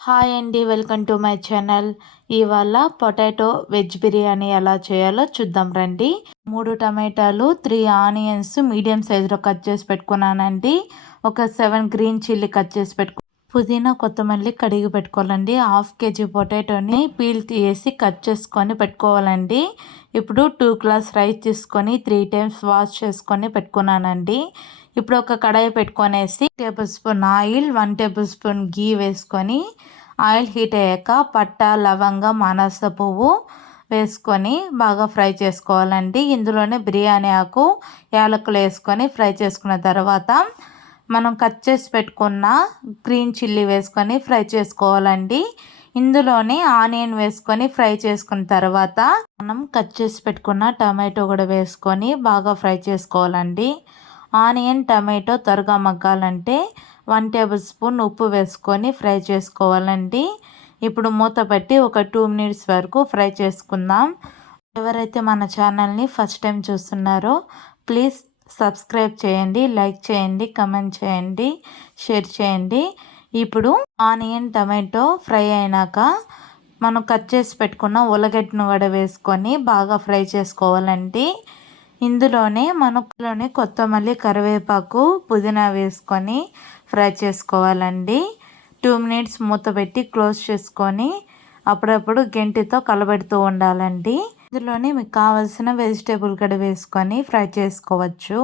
Hi అండి, welcome to my channel. ఇవాళ potato veg biryani ఎలా చేయాలో చూద్దాం రండి. 3 టమాటాలు, 3 ఆనియన్స్ మీడియం సైజులో కట్ చేసి పెట్టుకున్నానండి. ఒక 7 గ్రీన్ చిల్లీ కట్ చేసి పుదీనా, కొత్తమల్లి కడిగి పెట్టుకోవాలండి. 1/2 kg పొటాటోని పీల్ తీసి కట్ చేసుకొని పెట్టుకోవాలండి. ఇప్పుడు 2 గ్లాస్ రైస్ తీసుకొని 3 టైమ్స్ వాష్ చేసుకొని పెట్టుకున్నానండి. ఇప్పుడు ఒక కడాయి పెట్టుకొనేసి 1 tablespoon oil, 1 tablespoon ghee వేసుకొని ఆయిల్ హీట్ అయ్యాక పట్ట, లవంగం, అనాస పువ్వు వేసుకొని బాగా ఫ్రై చేసుకోవాలండి. ఇందులోనే బిర్యానీ ఆకు, యాలకులు వేసుకొని ఫ్రై చేసుకున్న తర్వాత మనం కట్ చేసి పెట్టుకున్న గ్రీన్ చిల్లీ వేసుకొని ఫ్రై చేసుకోవాలండి. ఇందులోనే ఆనియన్ వేసుకొని ఫ్రై చేసుకున్న తర్వాత మనం కట్ చేసి పెట్టుకున్న టమాటో కూడా వేసుకొని బాగా ఫ్రై చేసుకోవాలండి. ఆనియన్, టమాటో త్వరగా మగ్గాలంటే 1 టేబుల్ స్పూన్ ఉప్పు వేసుకొని ఫ్రై చేసుకోవాలండి. ఇప్పుడు మూత పెట్టి ఒక 2 మినిట్స్ వరకు ఫ్రై చేసుకుందాం. ఎవరైతే మన ఛానల్ని ఫస్ట్ టైం చూస్తున్నారో ప్లీజ్ సబ్స్క్రైబ్ చేయండి, లైక్ చేయండి, కమెంట్ చేయండి, షేర్ చేయండి. ఇప్పుడు ఆనియన్, టమాటో ఫ్రై అయినాక మనం కట్ చేసి పెట్టుకున్న ఉల్లగడ్డను కూడా వేసుకొని బాగా ఫ్రై చేసుకోవాలండి. ఇందులోనే కొత్తమల్లి, కరివేపాకు, పుదీనా వేసుకొని ఫ్రై చేసుకోవాలండి. 2 మినిట్స్ మూత పెట్టి క్లోజ్ చేసుకొని అప్పుడప్పుడు గెంటితో కలబెడుతూ ఉండాలండి. ఇందులోనే మీకు కావాల్సిన వెజిటేబుల్ కూడా వేసుకొని ఫ్రై చేసుకోవచ్చు.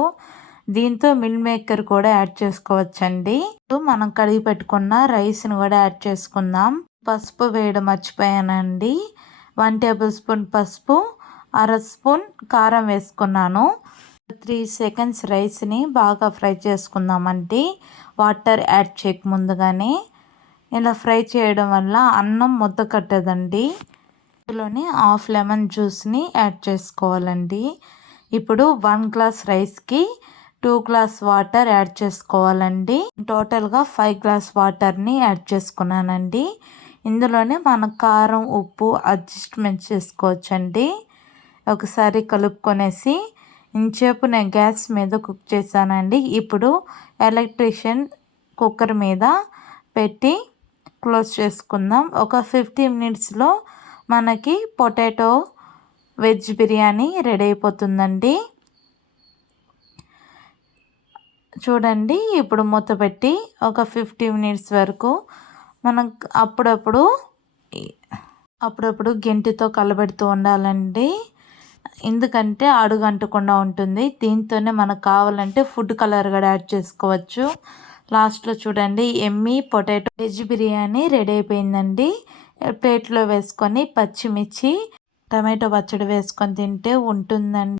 దీంతో మిల్ మేకర్ కూడా యాడ్ చేసుకోవచ్చండి. మనం కడిగి పెట్టుకున్న రైస్ని కూడా యాడ్ చేసుకుందాం. పసుపు వేయడం మర్చిపోయానండి. 1 టేబుల్ స్పూన్ పసుపు, 1/2 స్పూన్ కారం వేసుకున్నాను. 3 సెకండ్స్ రైస్ని బాగా ఫ్రై చేసుకుందామండి. వాటర్ యాడ్ చేయక ముందుగానే ఇలా ఫ్రై చేయడం వల్ల అన్నం ముద్ద కట్టదండి. ఇందులోని 1/2 లెమన్ జ్యూస్ని యాడ్ చేసుకోవాలండి. ఇప్పుడు 1 గ్లాస్ రైస్కి 2 గ్లాస్ వాటర్ యాడ్ చేసుకోవాలండి. టోటల్గా 5 గ్లాస్ వాటర్ని యాడ్ చేసుకున్నానండి. ఇందులోనే మన కారం, ఉప్పు అడ్జస్ట్మెంట్ చేసుకోవచ్చండి. ఒకసారి కలుపుకొనేసి ఇంచేపు నేను గ్యాస్ మీద కుక్ చేశానండి. ఇప్పుడు ఎలక్ట్రిషియన్ కుక్కర్ మీద పెట్టి క్లోజ్ చేసుకుందాం. ఒక 15 మినిట్స్లో మనకి పొటాటో వెజ్ బిర్యానీ రెడీ అయిపోతుందండి. చూడండి, ఇప్పుడు మూత పెట్టి ఒక 50 మినిట్స్ వరకు మనం అప్పుడప్పుడు గెంటితో కలబెడుతూ ఉండాలండి. ఎందుకంటే అడుగు అంటకుండా ఉంటుంది. దీంతోనే మనకు కావాలంటే ఫుడ్ కలర్ కూడా యాడ్ చేసుకోవచ్చు. లాస్ట్లో చూడండి, Emmy potato veg biryani ready అయిపోయిందండి. ప్లేట్లో వేసుకొని పచ్చిమిర్చి, టమాటో పచ్చడి వేసుకొని తింటే ఉంటుందండి.